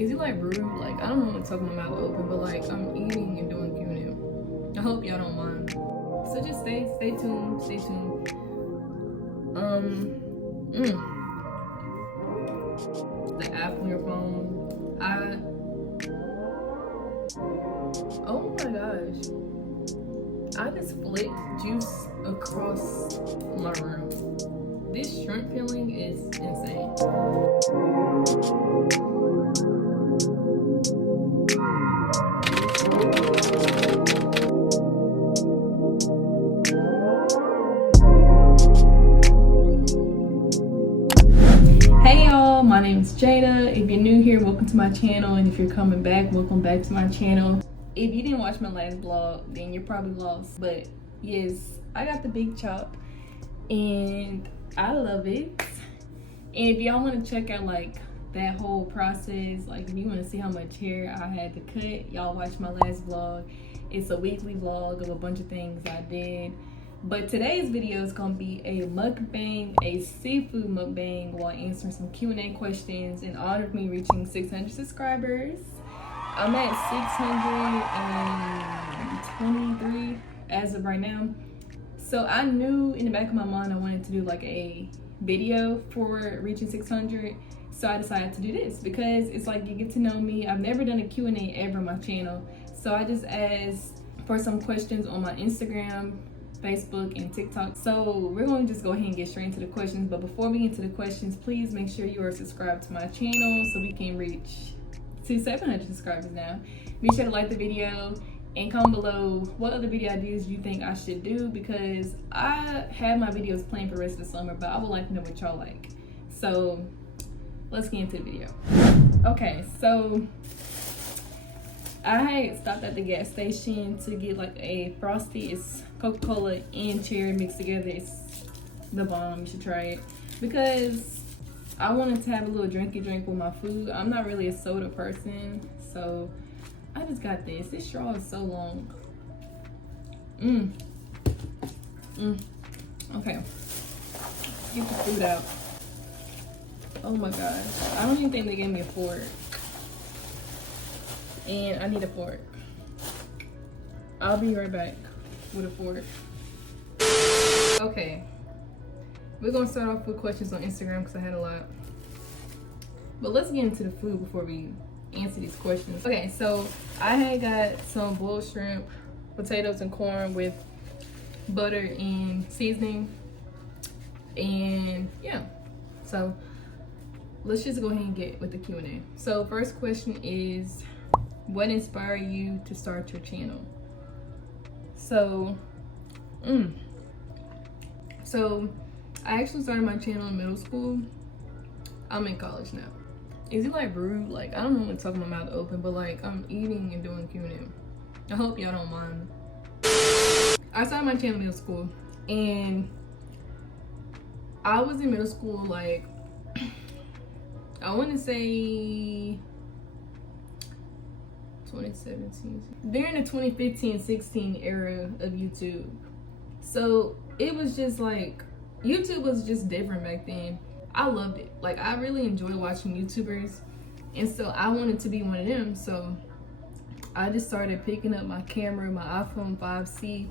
Is it like rude? Like, I don't know what to talk my mouth open, but like I'm eating and doing Q&A. I hope y'all don't mind. So just stay tuned. The app on your phone. Oh my gosh. I just flicked juice across my room. This shrimp filling is insane. Hey y'all, my name is Jada. If you're new here, welcome to my channel, and if you're coming back, welcome back to my channel. If you didn't watch my last vlog, then you're probably lost, but yes, I got the big chop and I love it. And if y'all want to check out like that whole process, like if you want to see how much hair I had to cut, y'all watch my last vlog. It's a weekly vlog of a bunch of things I did. But today's video is gonna be a mukbang, a seafood mukbang, while answering some Q&A questions in honor of me reaching 600 subscribers. I'm at 623 as of right now. So I knew in the back of my mind I wanted to do like a video for reaching 600. So I decided to do this because it's like you get to know me. I've never done a Q&A ever on my channel. So I just asked for some questions on my Instagram, Facebook, and TikTok. So we're going to just go ahead and get straight into the questions. But before we get into the questions, please make sure you are subscribed to my channel so we can reach to 700 subscribers now. Be sure to like the video and comment below what other video ideas you think I should do, because I have my videos planned for the rest of the summer, but I would like to know what y'all like. So let's get into the video. Okay, so I stopped at the gas station to get like a Frosty. It's Coca-Cola and cherry mixed together. It's the bomb. You should try it because I wanted to have a little drinky drink with my food. I'm not really a soda person, so I just got this. This straw is so long. Okay, get the food out. Oh my gosh, I don't even think they gave me a fork. And I need a fork. I'll be right back with a fork. Okay, we're gonna start off with questions on Instagram because I had a lot. But let's get into the food before we answer these questions. Okay, so I had got some boiled shrimp, potatoes, and corn with butter and seasoning. And yeah, so let's just go ahead and get with the Q&A. So first question is, what inspired you to start your channel? So I actually started my channel in middle school. I'm in college now. Is it like rude? Like, I don't know what to talk my mouth open, but like I'm eating and doing Q&A. I hope y'all don't mind. I started my channel in middle school, and I was in middle school like I want to say 2017, during the 2015-16 era of YouTube. So it was just like, YouTube was just different back then. I loved it. Like, I really enjoyed watching YouTubers, and so I wanted to be one of them. So I just started picking up my camera, my iPhone 5C,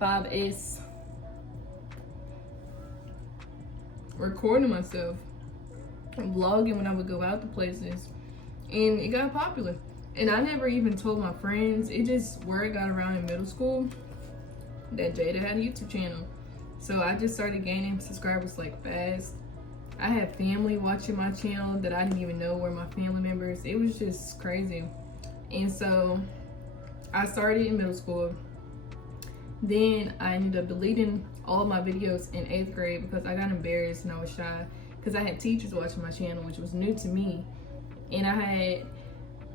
5S, recording myself, vlogging when I would go out to places, and it got popular. And I never even told my friends. It just, word got around in middle school that Jada had a YouTube channel. So I just started gaining subscribers like fast. I had family watching my channel that I didn't even know were my family members. It was just crazy. And so I started in middle school. Then I ended up deleting all my videos in 8th grade because I got embarrassed and I was shy, because I had teachers watching my channel, which was new to me. And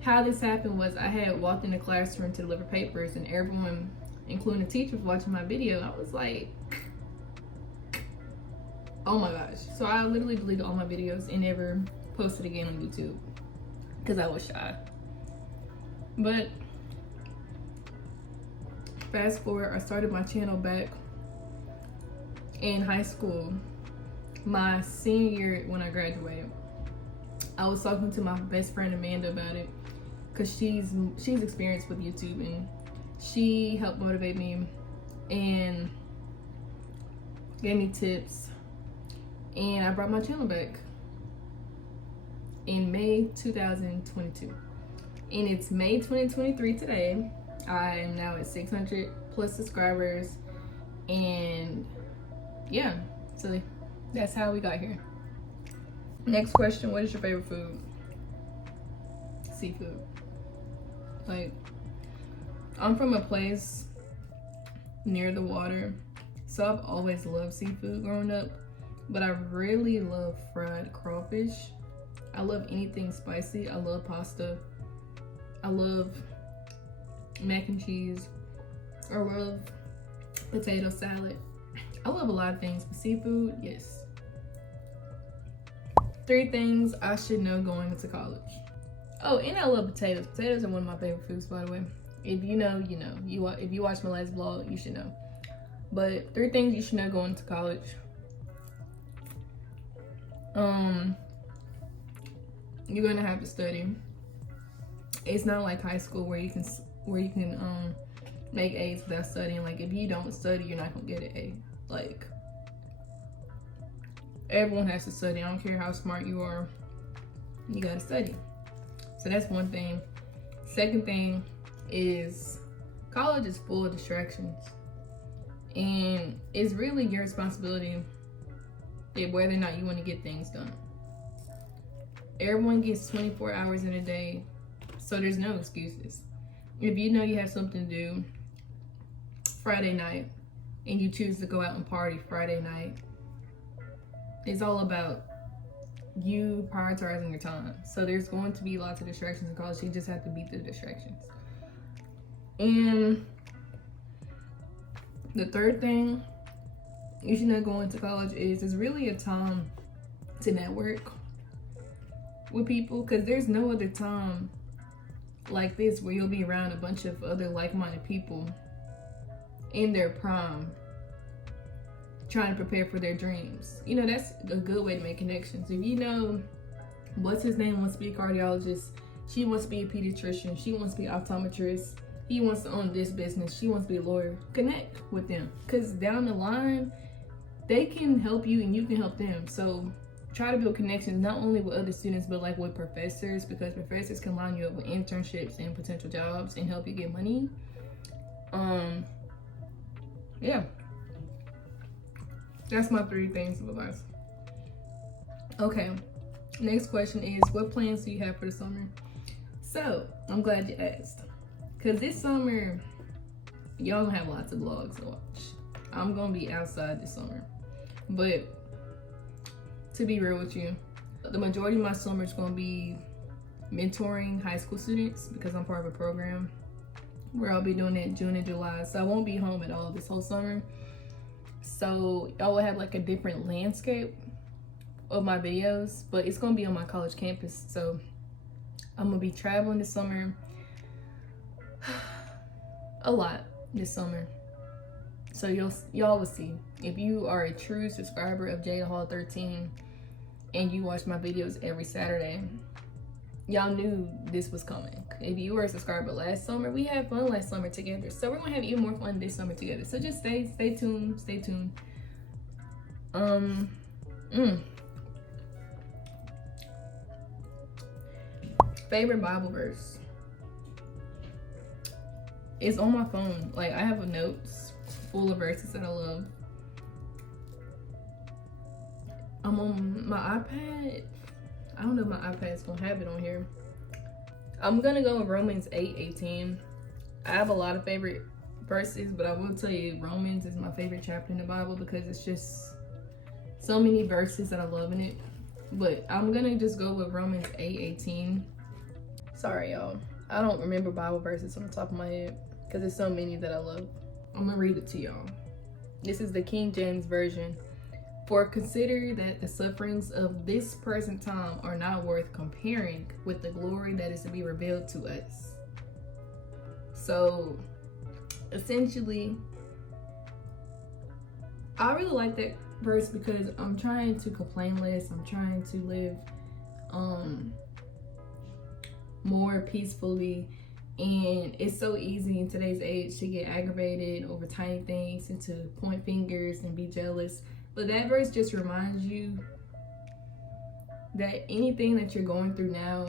how this happened was I had walked in the classroom to deliver papers, and everyone, including the teachers, watching my video. I was like, oh my gosh. So I literally deleted all my videos and never posted again on YouTube because I was shy. But fast forward, I started my channel back in high school, my senior year when I graduated. I was talking to my best friend Amanda about it, because she's experienced with YouTube, and she helped motivate me and gave me tips, and I brought my channel back in May 2022, and it's May 2023 today. I am now at 600 plus subscribers, and yeah, so that's how we got here. Next question, what is your favorite food? Seafood. Like, I'm from a place near the water, so I've always loved seafood growing up, but I really love fried crawfish. I love anything spicy. I love pasta. I love mac and cheese. I love potato salad. I love a lot of things, but seafood, yes. 3 things I should know going into college. Oh, and I love potatoes. Potatoes are one of my favorite foods, by the way. If you know, you know. If you watch my last vlog, you should know. But 3 things you should know going to college. You're gonna have to study. It's not like high school where you can make A's without studying. Like, if you don't study, you're not gonna get an A. Like, everyone has to study. I don't care how smart you are. You gotta study. So that's one thing. Second thing is college is full of distractions, and it's really your responsibility whether or not you want to get things done. Everyone gets 24 hours in a day, so there's no excuses. If you know you have something to do Friday night and you choose to go out and party Friday night, it's all about you prioritizing your time. So there's going to be lots of distractions in college. You just have to beat the distractions. And the third thing you should know going to college is it's really a time to network with people, because there's no other time like this where you'll be around a bunch of other like-minded people in their prime trying to prepare for their dreams. You know, that's a good way to make connections. If you know, what's his name wants to be a cardiologist, she wants to be a pediatrician, she wants to be an optometrist, he wants to own this business, she wants to be a lawyer, connect with them, because down the line they can help you and you can help them. So try to build connections not only with other students but like with professors, because professors can line you up with internships and potential jobs and help you get money. Yeah, that's my 3 things of advice. Okay, next question is, what plans do you have for the summer? So I'm glad you asked, because this summer y'all gonna have lots of vlogs to watch. I'm gonna be outside this summer, but to be real with you, the majority of my summer is gonna be mentoring high school students, because I'm part of a program where I'll be doing it June and July. So I won't be home at all this whole summer. So y'all will have like a different landscape of my videos, but it's gonna be on my college campus. So I'm gonna be traveling this summer a lot this summer. So y'all will see. If you are a true subscriber of 𝓗𝓪𝓭𝓪 and you watch my videos every Saturday, y'all knew this was coming. If you were a subscriber last summer, we had fun last summer together. So we're gonna have even more fun this summer together. So just stay tuned. Favorite Bible verse. It's on my phone. Like, I have a notes full of verses that I love. I'm on my iPad. I don't know if my iPad's gonna have it on here. I'm gonna go with Romans 8:18. I have a lot of favorite verses, but I will tell you Romans is my favorite chapter in the Bible, because it's just so many verses that I love in it. But I'm gonna just go with Romans 8:18. Sorry y'all, I don't remember Bible verses on the top of my head because there's so many that I love. I'm gonna read it to y'all. This is the King James Version. For consider that the sufferings of this present time are not worth comparing with the glory that is to be revealed to us. So essentially, I really like that verse because I'm trying to complain less. I'm trying to live more peacefully. And it's so easy in today's age to get aggravated over tiny things and to point fingers and be jealous. But that verse just reminds you that anything that you're going through now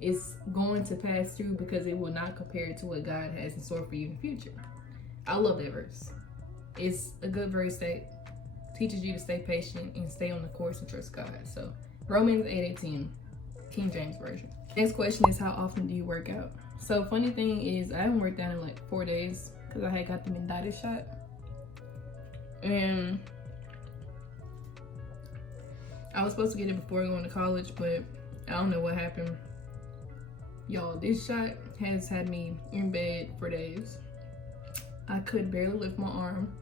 is going to pass through, because it will not compare to what God has in store for you in the future. I love that verse. It's a good verse that teaches you to stay patient and stay on the course and trust God. So Romans 8:18, King James Version. Next question is, how often do you work out? So funny thing is, I haven't worked out in like 4 days because I had got the meningitis shot. And I was supposed to get it before going to college, but I don't know what happened. Y'all, this shot has had me in bed for days. I could barely lift my arm.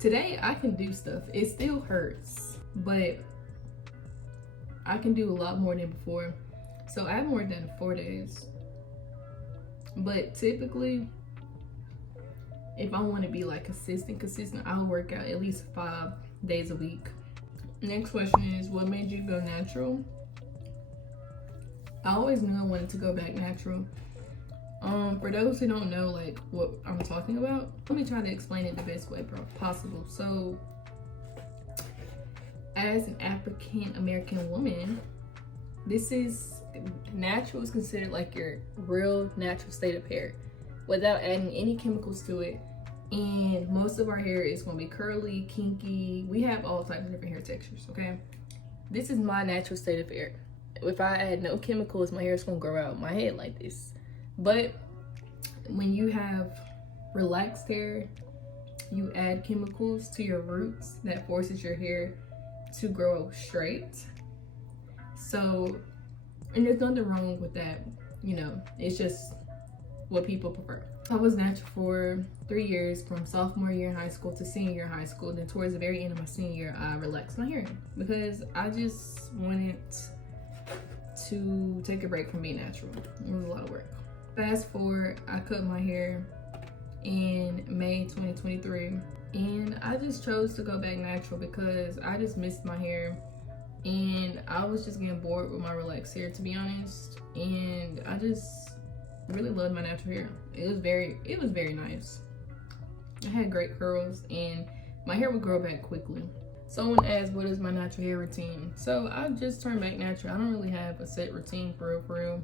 Today I can do stuff. It still hurts, but I can do a lot more than before. So I haven't worked out in 4 days. But typically, if I want to be like consistent, I'll work out at least 5 days a week. Next question is, what made you go natural? I always knew I wanted to go back natural. For those who don't know like what I'm talking about, let me try to explain it the best way possible. So as an African American woman, this is natural is considered like your real natural state of hair without adding any chemicals to it. And most of our hair is going to be curly, kinky. We have all types of different hair textures, okay? This is my natural state of hair. If I add no chemicals, my hair is going to grow out my head like this. But when you have relaxed hair, you add chemicals to your roots that forces your hair to grow straight. So, and there's nothing wrong with that, you know, it's just what people prefer. I was natural for 3 years, from sophomore year in high school to senior year in high school. Then towards the very end of my senior year, I relaxed my hair because I just wanted to take a break from being natural. It was a lot of work. Fast forward, I cut my hair in May 2023, and I just chose to go back natural because I just missed my hair. And I was just getting bored with my relaxed hair, to be honest. And I just really loved my natural hair. It was very nice. I had great curls and my hair would grow back quickly. Someone asked, what is my natural hair routine? So I just turned back natural. I don't really have a set routine for real.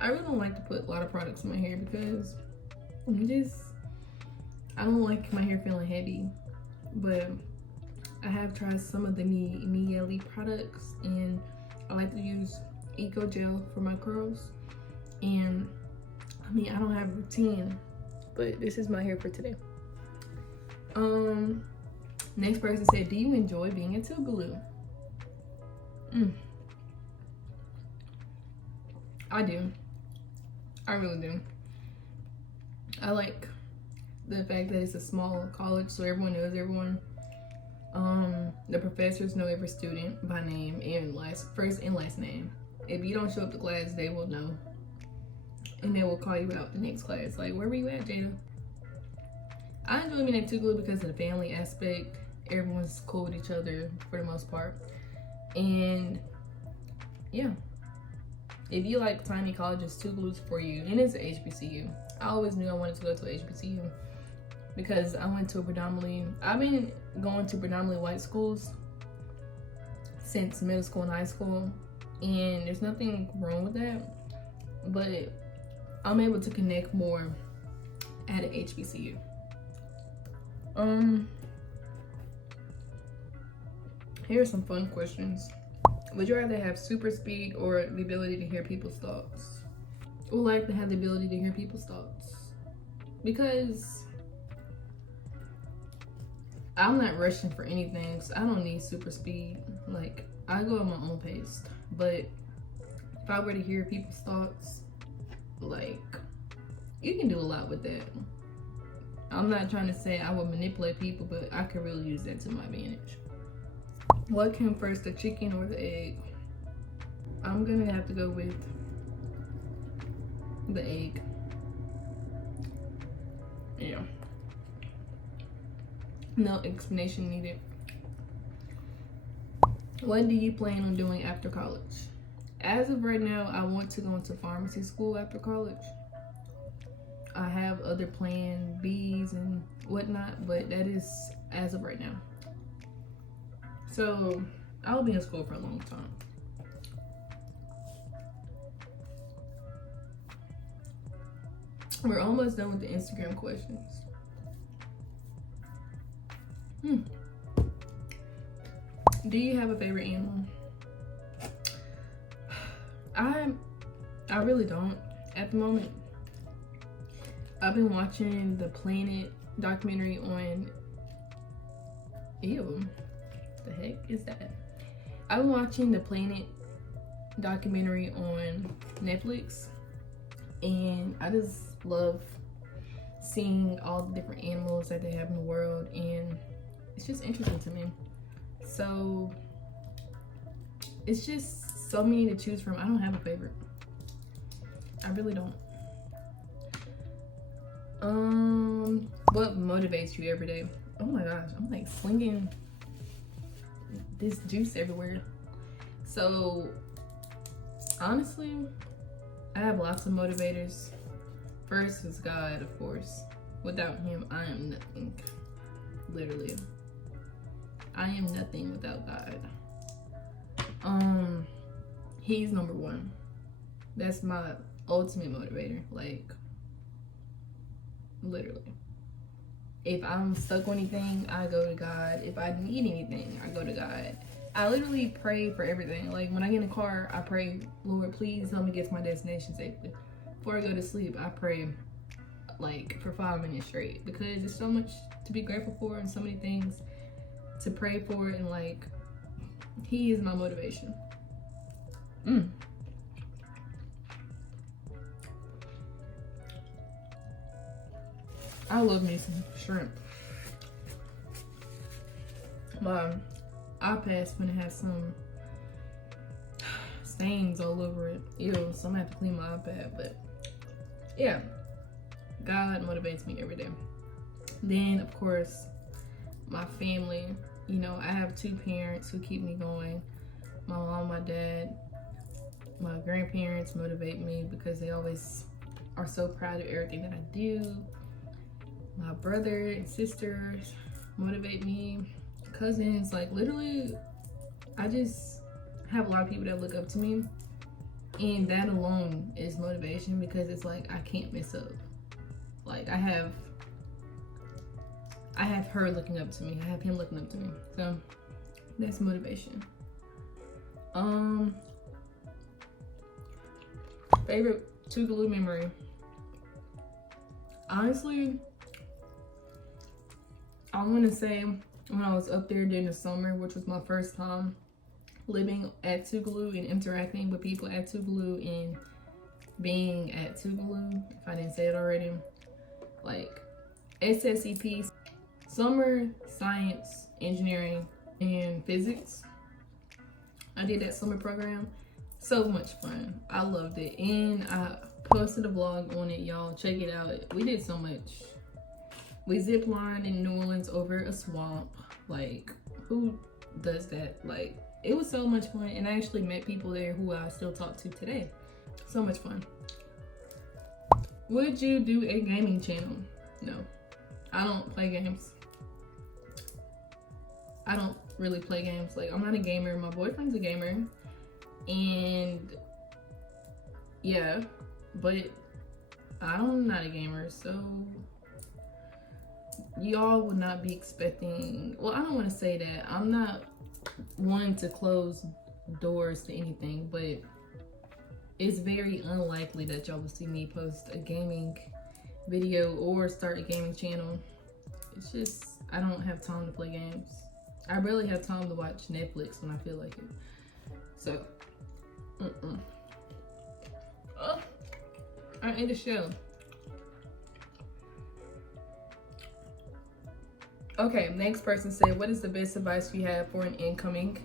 I really don't like to put a lot of products in my hair because I don't like my hair feeling heavy. But I have tried some of the 𝓗 products, and I like to use Eco Gel for my curls. And I mean, I don't have a routine, but this is my hair for today. Next person said, do you enjoy being at TOUGALOO? I do. I really do. I like the fact that it's a small college, so everyone knows everyone. The professors know every student by name and first and last name. If you don't show up to class, they will know, and they will call you out the next class. Like, where were you at, Jada? I enjoy being at TOUGALOO because of the family aspect. Everyone's cool with each other for the most part, and yeah. If you like tiny colleges, TOUGALOO's for you, and it's an HBCU. I always knew I wanted to go to a HBCU because I've been going to predominantly white schools since middle school and high school, and there's nothing wrong with that, but I'm able to connect more at an HBCU. Here are some fun questions. Would you rather have super speed or the ability to hear people's thoughts? I would like to have the ability to hear people's thoughts because I'm not rushing for anything, so I don't need super speed. Like, I go at my own pace. But if I were to hear people's thoughts, like, you can do a lot with that. I'm not trying to say I would manipulate people, but I could really use that to my advantage. What came first, the chicken or the egg? I'm gonna have to go with the egg. Yeah. No explanation needed. What do you plan on doing after college? As of right now, I want to go into pharmacy school after college. I have other plan B's and whatnot, but that is as of right now. So I'll be in school for a long time. We're almost done with the Instagram questions. Do you have a favorite animal? I really don't at the moment. I've been watching the Planet documentary on, ew, the heck is that? I've been watching the Planet documentary on Netflix, and I just love seeing all the different animals that they have in the world, and it's just interesting to me. So it's just so many to choose from. I don't have a favorite. I really don't. What motivates you every day? Oh my gosh, I'm like slinging this juice everywhere. So honestly, I have lots of motivators. First is God, of course. Without him, I am nothing. Literally. I am nothing without God. He's number one. That's my ultimate motivator. Like, literally. If I'm stuck on anything, I go to God. If I need anything, I go to God. I literally pray for everything. Like, when I get in a car, I pray, Lord, please help me get to my destination safely. Before I go to sleep, I pray like for 5 minutes straight, because there's so much to be grateful for and so many things to pray for, and like, he is my motivation. I love me some shrimp. My iPad's gonna have some stains all over it. Ew, so I'm gonna have to clean my iPad, but yeah, God motivates me every day. Then, of course, my family. You know, I have 2 parents who keep me going. My mom, my dad. My grandparents motivate me because they always are so proud of everything that I do. My brother and sisters motivate me. Cousins, like, literally, I just have a lot of people that look up to me, and that alone is motivation, because it's like I can't mess up. Like, I have her looking up to me. I have him looking up to me. So that's motivation. Favorite TOUGALOO memory. Honestly, I want to say when I was up there during the summer, which was my first time living at TOUGALOO and interacting with people at TOUGALOO and being at TOUGALOO, if I didn't say it already. Like, SSEP, summer science, engineering, and physics. I did that summer program. So much fun. I loved it. And I posted a vlog on it, y'all. Check it out. We did so much. We zip lined in New Orleans over a swamp. Like, who does that? Like, it was so much fun. And I actually met people there who I still talk to today. So much fun. Would you do a gaming channel? No. I don't play games. I don't really play games. Like, I'm not a gamer. My boyfriend's a gamer. And yeah, but I'm not a gamer, so y'all would not be expecting, well, I don't want to say that. I'm not one to close doors to anything, but it's very unlikely that y'all will see me post a gaming video or start a gaming channel. It's just, I don't have time to play games. I barely have time to watch Netflix when I feel like it. So, I ate a shell. Okay, next person said, what is the best advice you have for an incoming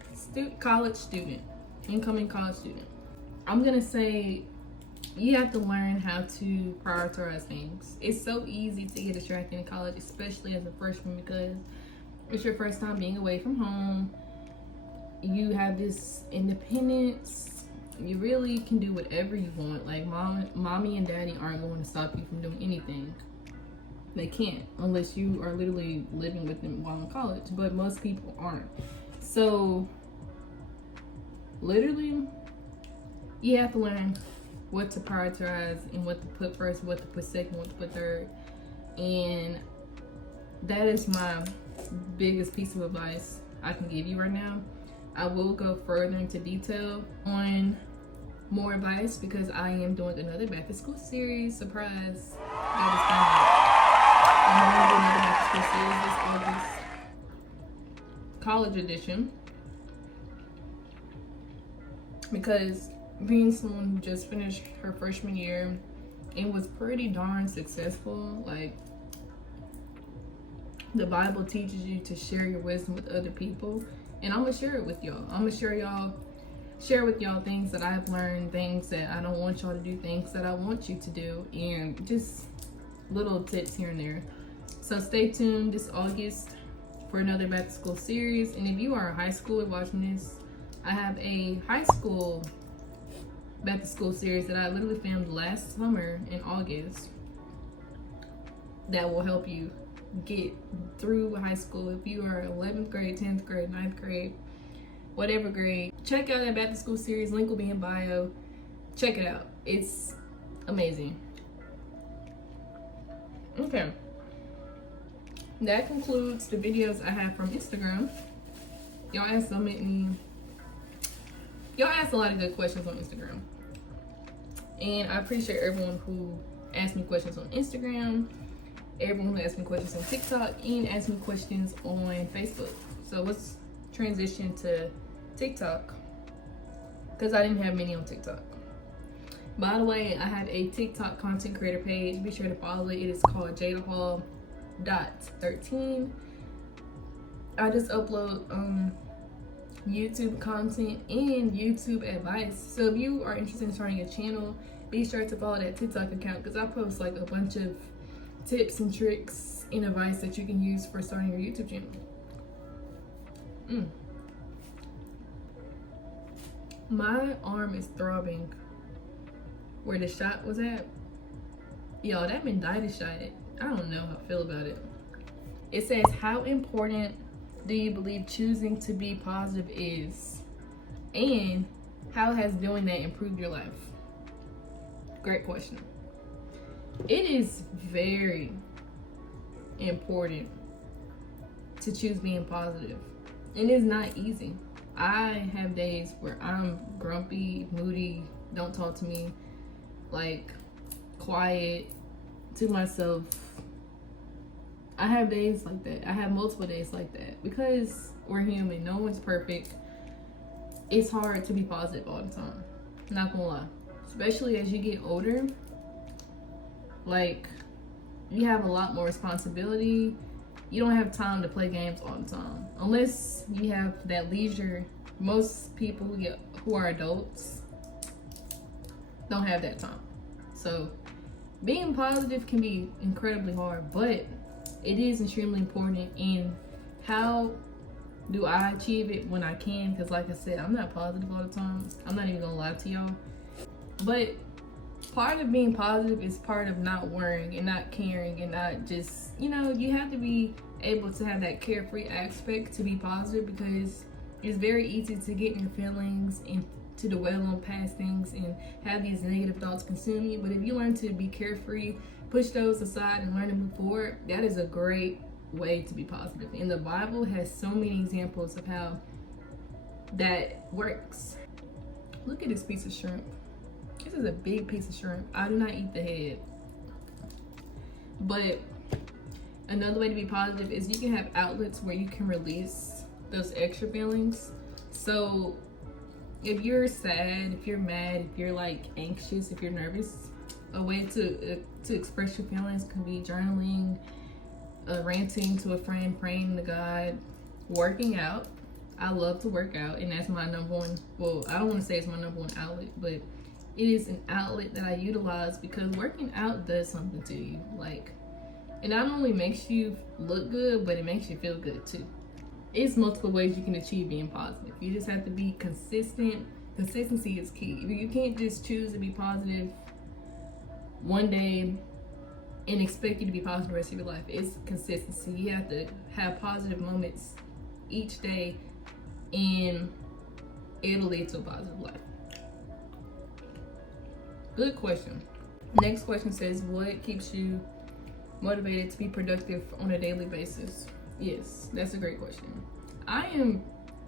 college student? Incoming college student. I'm gonna say, you have to learn how to prioritize things. It's so easy to get distracted in college, especially as a freshman, because it's your first time being away from home. you have this independence. You really can do whatever you want. Like mommy and daddy aren't going to stop you from doing anything. They can't, unless you are literally living with them while in college, but most people aren't. So literally, you have to learn what to prioritize and what to put first, what to put second, what to put third. And that is my biggest piece of advice I can give you right now. I will go further into detail on more advice because I am doing another back to school series. Surprise. That is coming. I'm going to do another back to school series this August. College edition. Because being someone who just finished her freshman year and was pretty darn successful, like, the Bible teaches you to share your wisdom with other people, and I'm gonna share it with y'all. I'm gonna share with y'all things that I've learned, things that I don't want y'all to do, things that I want you to do, and just little tips here and there. So stay tuned this August for another back to school series. And if you are a high schooler watching this, I have a high school back to school series that I literally filmed last summer in August that will help you get through high school. If you are 11th grade, 10th grade, 9th grade, whatever grade, check out that back to school series. Link will be in bio. Check it out. It's amazing. Okay. That concludes the videos I have from Instagram. Y'all asked a lot of good questions on Instagram. And I appreciate everyone who asked me questions on Instagram, everyone who asked me questions on TikTok, and asked me questions on Facebook. So let's transition to TikTok, because I didn't have many on TikTok. By the way, I have a TikTok content creator page. Be sure to follow it. It is called 𝓗𝓪𝓵𝓪. I just upload YouTube content and YouTube advice. So if you are interested in starting a channel, be sure to follow that TikTok account, because I post like a bunch of tips and tricks and advice that you can use for starting your YouTube channel. My arm is throbbing where the shot was at. Yo, that meningitis shot. I don't know how I feel about it. It says, how important do you believe choosing to be positive is? And how has doing that improved your life? Great question. It is very important to choose being positive. And it's not easy. I have days where I'm grumpy, moody, don't talk to me, like quiet, to myself. I have days like that. I have multiple days like that because we're human. No one's perfect. It's hard to be positive all the time. Not gonna lie. Especially as you get older, like, you have a lot more responsibility. You don't have time to play games all the time. Unless you have that leisure. Most people who are adults don't have that time. So being positive can be incredibly hard, but it is extremely important. And how do I achieve it when I can? Because like I said, I'm not positive all the time. I'm not even gonna lie to y'all. But part of being positive is part of not worrying and not caring and not just, you have to be able to have that carefree aspect to be positive, because it's very easy to get in your feelings and to dwell on past things and have these negative thoughts consume you. But if you learn to be carefree, push those aside and learn to move forward, that is a great way to be positive. And the Bible has so many examples of how that works. Look at this piece of shrimp. This is a big piece of shrimp. I do not eat the head. But another way to be positive is you can have outlets where you can release those extra feelings. So if you're sad, if you're mad, if you're like anxious, if you're nervous, a way to express your feelings can be journaling, ranting to a friend, praying to God, working out. I love to work out, and that's my number one, well, I don't want to say it's my number one outlet, but it is an outlet that I utilize because working out does something to you. Like, it not only makes you look good, but it makes you feel good too. it's multiple ways you can achieve being positive. You just have to be consistent. Consistency is key. You can't just choose to be positive one day and expect you to be positive the rest of your life. It's consistency. You have to have positive moments each day, and it'll lead to a positive life. Good question. Next question says, what keeps you motivated to be productive on a daily basis? Yes, that's a great question. I am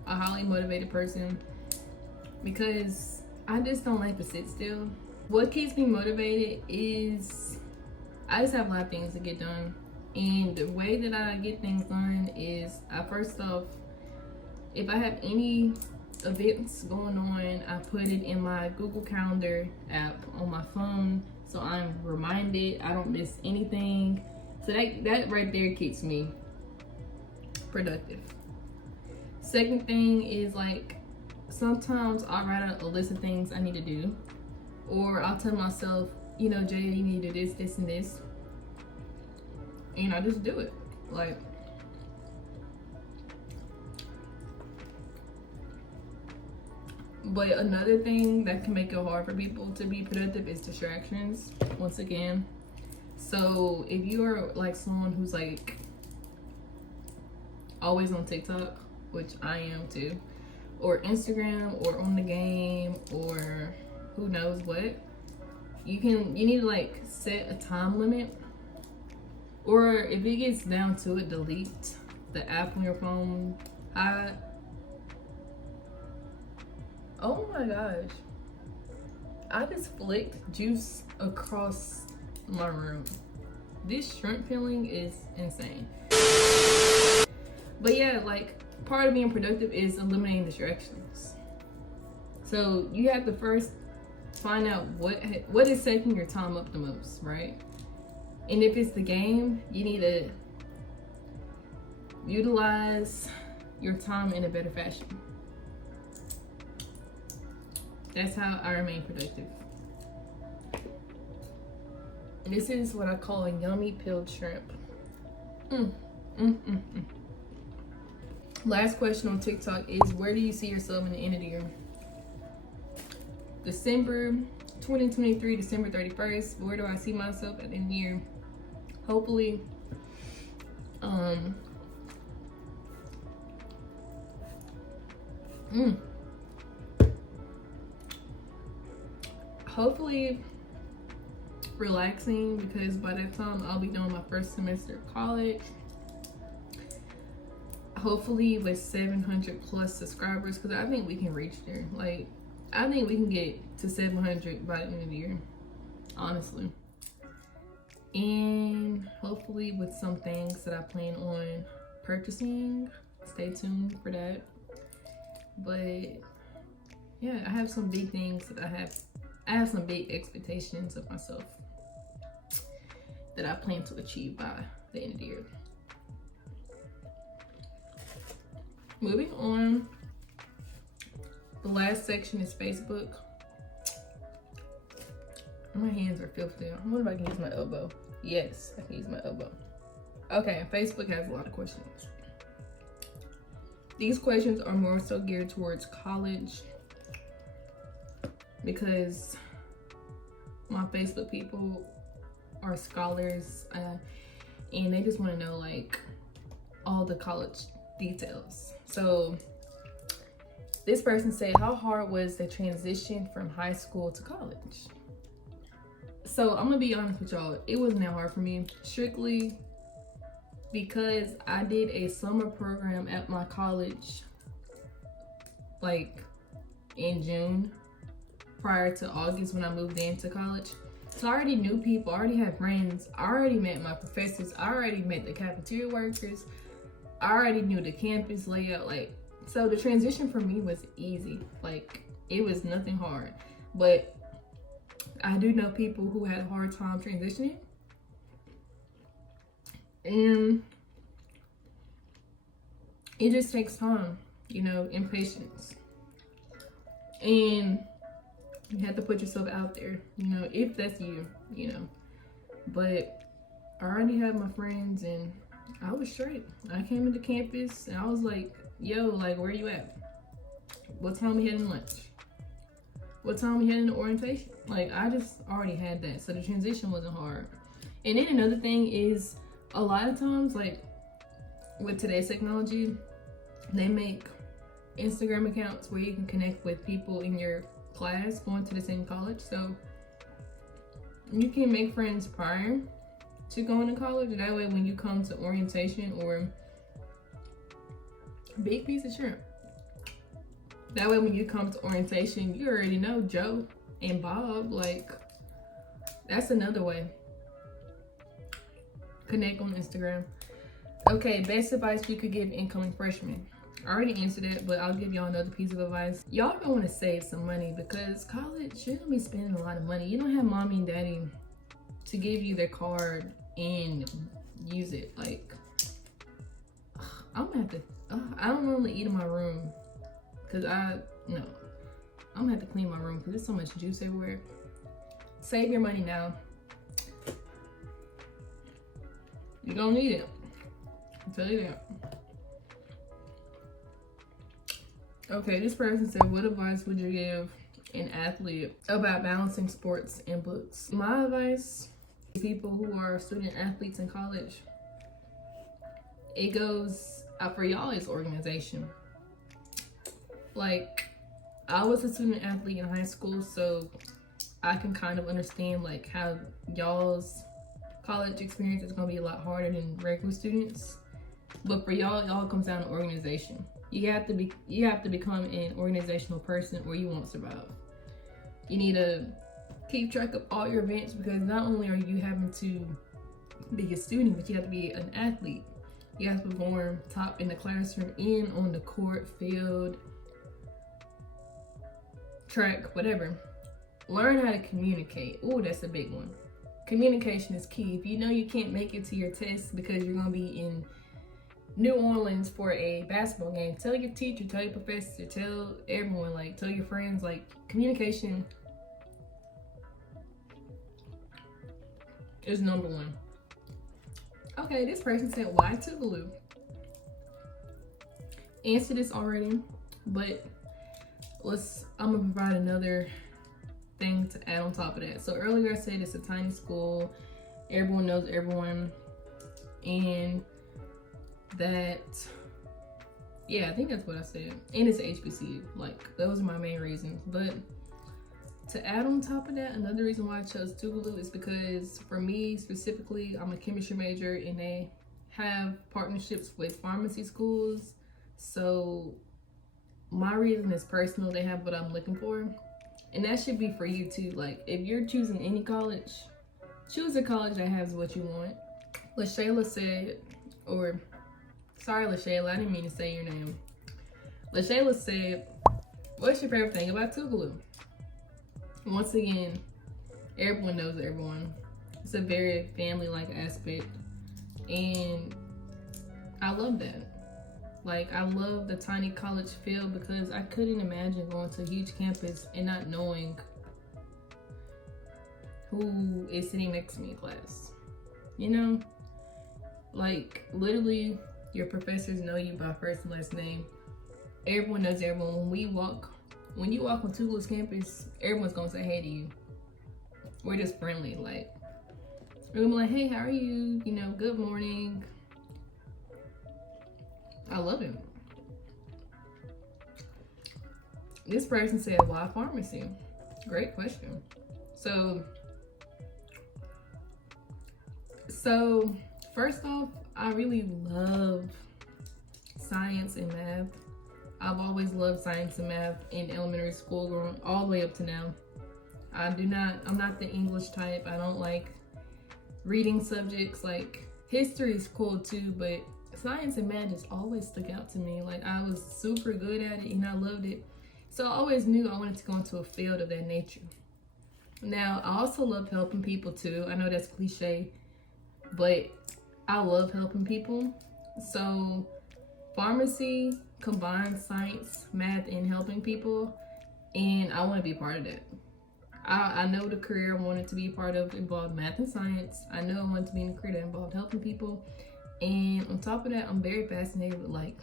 a highly motivated person because I just don't like to sit still. What keeps me motivated is I just have a lot of things to get done. And the way that I get things done is first off, if I have any events going on, I put it in my Google Calendar app on my phone, so I'm reminded, I don't miss anything. So that right there keeps me productive. Second thing is, like, sometimes I'll write out a list of things I need to do, or I'll tell myself, you know, Jada, you need to do this, this, and this, and I just do it. Like, but another thing that can make it hard for people to be productive is distractions, once again. So if you are like someone who's like always on TikTok, which I am too, or Instagram, or on the game, or who knows what, you need to like set a time limit, or if it gets down to it, delete the app on your phone. Oh my gosh, I just flicked juice across my room. This shrimp peeling is insane. But yeah, like, part of being productive is eliminating distractions. So you have to first find out what is taking your time up the most, right? And if it's the game, you need to utilize your time in a better fashion. That's how I remain productive. And this is what I call a yummy peeled shrimp. Last question on TikTok is, where do you see yourself in the end of the year? December 2023, December 31st. Where do I see myself at the end of the year? Hopefully, hopefully relaxing, because by that time I'll be doing my first semester of college. Hopefully with 700 plus subscribers, because I think we can reach there. Like, I think we can get to 700 by the end of the year, honestly. And hopefully with some things that I plan on purchasing. Stay tuned for that. But yeah, I have some big things that I have some big expectations of myself that I plan to achieve by the end of the year. Moving on, the last section is Facebook. My hands are filthy. I wonder if I can use my elbow. Yes, I can use my elbow. Okay, Facebook has a lot of questions. These questions are more so geared towards college, because my Facebook people are scholars, and they just want to know like all the college details. So this person said, how hard was the transition from high school to college? So I'm gonna be honest with y'all, it wasn't that hard for me, strictly because I did a summer program at my college like in June, prior to August when I moved into college. So I already knew people, I already had friends, I already met my professors, I already met the cafeteria workers, I already knew the campus layout. Like, so the transition for me was easy. Like, it was nothing hard. But I do know people who had a hard time transitioning, and it just takes time, you know, and patience. And you have to put yourself out there, you know, if that's you, you know. But I already have my friends, and I was straight. I came into campus and I was like, yo, like, where you at? What time we heading lunch? What time we heading to orientation? Like, I just already had that. So the transition wasn't hard. And then another thing is, a lot of times, like, with today's technology, they make Instagram accounts where you can connect with people in your class going to the same college. So you can make friends prior to going to college. That way when you come to orientation, or big piece of shrimp. That way when you come to orientation, you already know Joe and Bob. Like, that's another way. Connect on Instagram. Okay, best advice you could give incoming freshmen. I already answered it, but I'll give y'all another piece of advice. Y'all don't want to save some money, because college, you're gonna be spending a lot of money. You don't have mommy and daddy to give you their card and use it. Like, I'm gonna have to, I don't normally eat in my room, because I'm gonna have to clean my room because there's so much juice everywhere. Save your money now. You don't need it. I'll tell you that. Okay, this person said, what advice would you give an athlete about balancing sports and books? My advice to people who are student athletes in college, it goes for y'all is organization. Like, I was a student athlete in high school, so I can kind of understand like how y'all's college experience is gonna be a lot harder than regular students. But for y'all comes down to organization. You have to become an organizational person or you won't survive. You need to keep track of all your events, because not only are you having to be a student, but you have to be an athlete. You have to perform top in the classroom and on the court, field, track, whatever. Learn how to communicate. Oh, that's a big one. Communication is key. If you know you can't make it to your test because you're gonna be in New Orleans for a basketball game, tell your teacher, tell your professor, tell everyone, like, tell your friends. Like, communication is number one. Okay, this person said, why TOUGALOO? Answered this already, but I'm gonna provide another thing to add on top of that. So earlier I said it's a tiny school, everyone knows everyone, and that, yeah, I think that's what I said. And it's HBCU. Like, those are my main reasons. But to add on top of that, another reason why I chose TOUGALOO is because for me specifically, I'm a chemistry major and they have partnerships with pharmacy schools. So my reason is personal. They have what I'm looking for. And that should be for you too. Like, if you're choosing any college, choose a college that has what you want. LaShayla said, or sorry LaShayla, I didn't mean to say your name. LaShayla said, what's your favorite thing about TOUGALOO? Once again, everyone knows everyone. It's a very family-like aspect. And I love that. Like, I love the tiny college feel, because I couldn't imagine going to a huge campus and not knowing who is sitting next to me in class. You know? Like, literally, your professors know you by first and last name. Everyone knows everyone. When you walk on TOUGALOO's campus, everyone's gonna say hey to you. We're just friendly. Like, we're gonna be like, hey, how are you? You know, good morning. I love it. This person said, why pharmacy? Great question. So first off, I really love science and math. I've always loved science and math in elementary school, growing all the way up to now. I'm not the English type. I don't like reading subjects. Like, history is cool too, but science and math just always stuck out to me. Like, I was super good at it and I loved it. So I always knew I wanted to go into a field of that nature. Now, I also love helping people too. I know that's cliche, but I love helping people. So pharmacy combines science, math, and helping people. And I want to be a part of that. I know the career I wanted to be a part of involved math and science. I know I wanted to be in a career that involved helping people. And on top of that, I'm very fascinated with like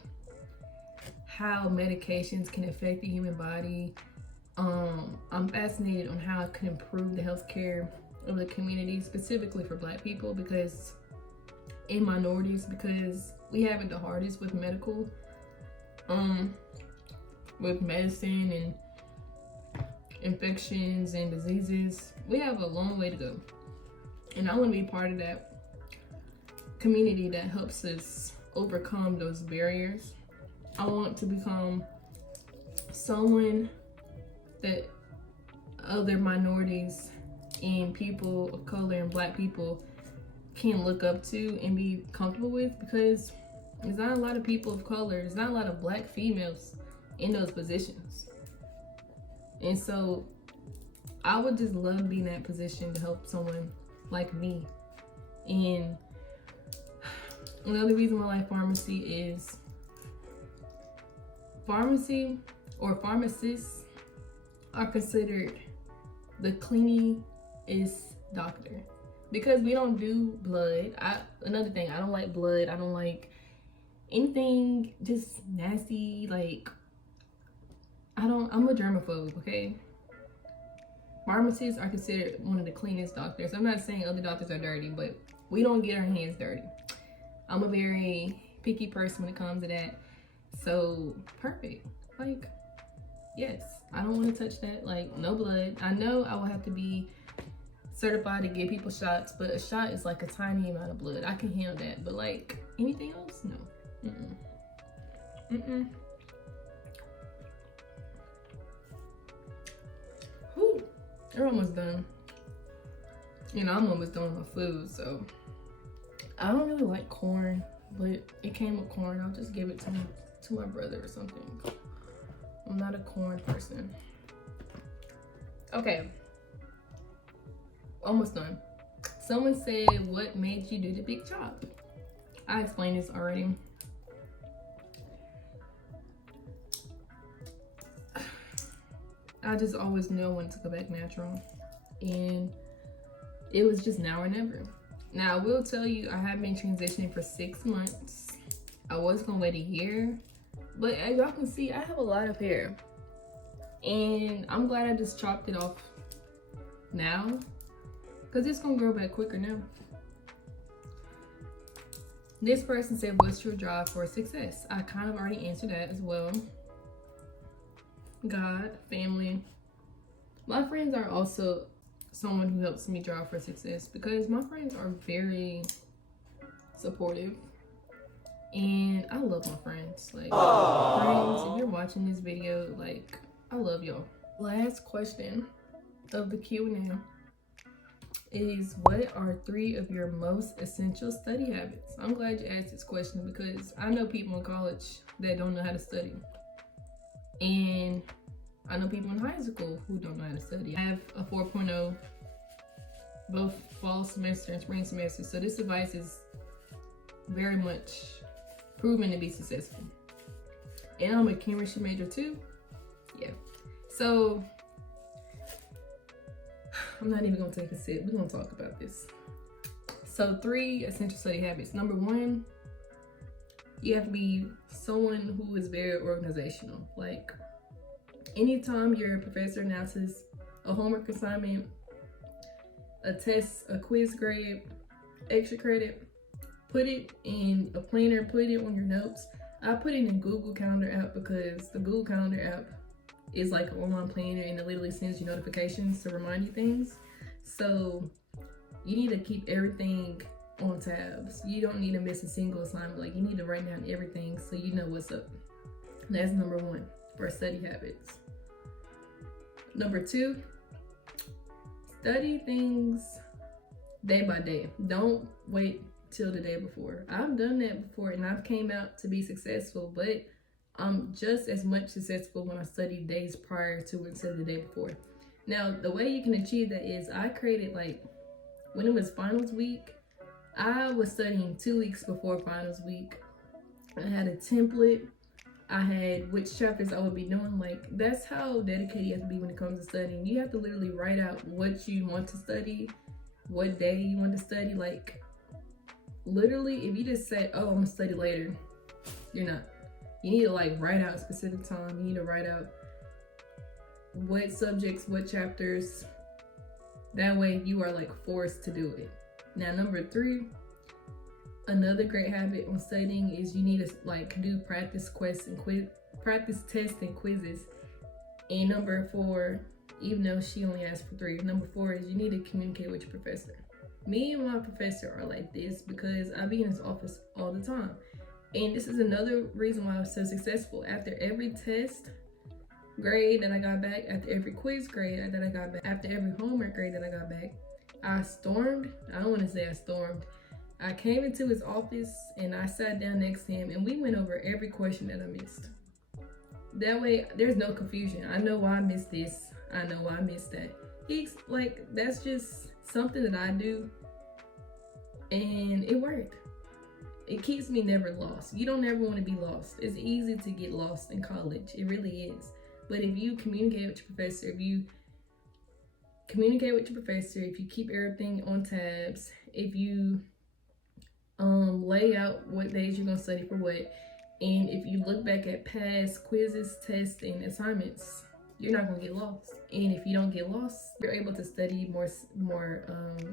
how medications can affect the human body. I'm fascinated on how it can improve the healthcare of the community, specifically for Black people, because in minorities, because we have it the hardest with medical, with medicine and infections and diseases. We have a long way to go, and I want to be part of that community that helps us overcome those barriers. I want to become someone that other minorities and people of color and Black people can look up to and be comfortable with, because there's not a lot of people of color, there's not a lot of Black females in those positions. And so I would just love being in that position to help someone like me. And another reason why I like pharmacy is pharmacy or pharmacists are considered the cleanest doctor, because we don't do blood. Another thing, I don't like blood. I don't like anything just nasty. Like, I'm a germaphobe, okay? Pharmacists are considered one of the cleanest doctors. I'm not saying other doctors are dirty, but we don't get our hands dirty. I'm a very picky person when it comes to that. So, perfect. Like, yes, I don't want to touch that. Like, no blood. I know I will have to be certified to give people shots, but a shot is like a tiny amount of blood. I can handle that. But like anything else, no. Whew, we're almost done. You know, I'm almost done with my food, so I don't really like corn, but it came with corn. I'll just give it to my brother or something. I'm not a corn person. Okay. Almost done. Someone said, what made you do the big chop? I explained this already. I just always knew I wanted to go back natural. And it was just now or never. Now, I will tell you, I have been transitioning for 6 months. I was gonna wait a year. But as y'all can see, I have a lot of hair. And I'm glad I just chopped it off now, because it's gonna grow back quicker now. This person said, what's your drive for success? I kind of already answered that as well. God, family. My friends are also someone who helps me drive for success, because my friends are very supportive. And I love my friends. Like, friends, if you're watching this video, like, I love y'all. Last question of the Q&A is, what are 3 of your most essential study habits? I'm glad you asked this question, because I know people in college that don't know how to study. And I know people in high school who don't know how to study. I have a 4.0 both fall semester and spring semester. So this advice is very much proven to be successful. And I'm a chemistry major too. Yeah. So I'm not even gonna take a sip. We're gonna talk about this. So 3 essential study habits. Number 1, you have to be someone who is very organizational. Like, anytime your professor announces a homework assignment, a test, a quiz grade, extra credit, put it in a planner, put it on your notes. I put it in Google Calendar app, because the Google Calendar app is like an online planner, and it literally sends you notifications to remind you things. So you need to keep everything on tabs. You don't need to miss a single assignment. Like, you need to write down everything so you know what's up. And that's number 1 for study habits. Number 2, study things day by day. Don't wait till the day before. I've done that before, and I've came out to be successful, but I'm just as much successful when I study days prior to instead of the day before. Now, the way you can achieve that is, I created, like, when it was finals week, I was studying 2 weeks before finals week. I had a template. I had which chapters I would be doing. Like, that's how dedicated you have to be when it comes to studying. You have to literally write out what you want to study, what day you want to study. Like, literally, if you just say, oh, I'm gonna study later, you're not. You need to like write out a specific time. You need to write out what subjects, what chapters. That way you are like forced to do it. Now, number 3, another great habit on studying is you need to like do practice tests and quizzes. And number 4, even though she only asked for 3, number 4 is you need to communicate with your professor. Me and my professor are like this because I be in his office all the time. And this is another reason why I was so successful. After every test grade that I got back, after every quiz grade that I got back, after every homework grade that I got back, I don't want to say I stormed. I came into his office and I sat down next to him and we went over every question that I missed. That way, there's no confusion. I know why I missed this. I know why I missed that. He's like, that's just something that I do and it worked. It keeps me never lost. You don't ever want to be lost. It's easy to get lost in college. It really is. But if you communicate with your professor, if you keep everything on tabs, if you lay out what days you're going to study for what, and if you look back at past quizzes, tests, and assignments, you're not going to get lost. And if you don't get lost, you're able to study more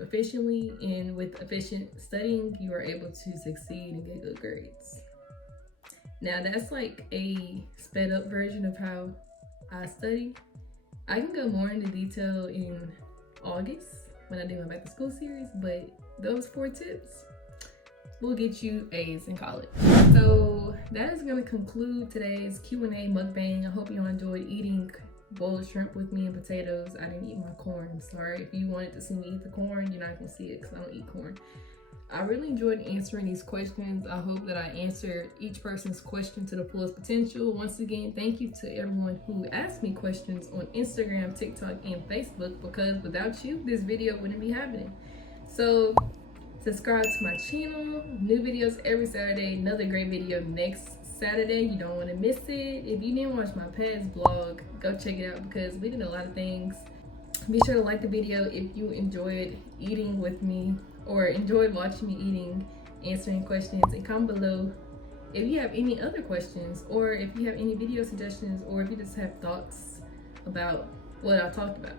efficiently, and with efficient studying, you are able to succeed and get good grades. Now, that's like a sped up version of how I study. I can go more into detail in August when I do my back to school series, but those 4 tips will get you A's in college. So that is going to conclude today's Q&A mukbang. I hope you enjoyed eating boiled shrimp with me and potatoes. I didn't eat my corn. I'm sorry. If you wanted to see me eat the corn, you're not going to see it because I don't eat corn. I really enjoyed answering these questions. I hope that I answered each person's question to the fullest potential. Once again, thank you to everyone who asked me questions on Instagram, TikTok, and Facebook, because without you, this video wouldn't be happening. So subscribe to my channel. New videos every Saturday. Another great video next Saturday. You don't want to miss it. If you didn't watch my past vlog, go check it out because we did a lot of things. Be sure to like the video if you enjoyed eating with me or enjoyed watching me eating, answering questions, and comment below if you have any other questions, or if you have any video suggestions, or if you just have thoughts about what I talked about.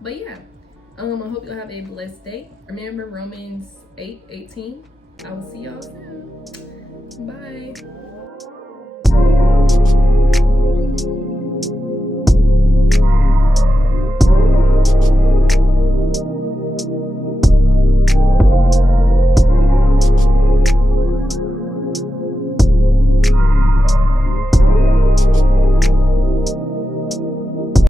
But yeah, I hope you'll have a blessed day. Remember Romans 8:18. I will see y'all soon. Bye.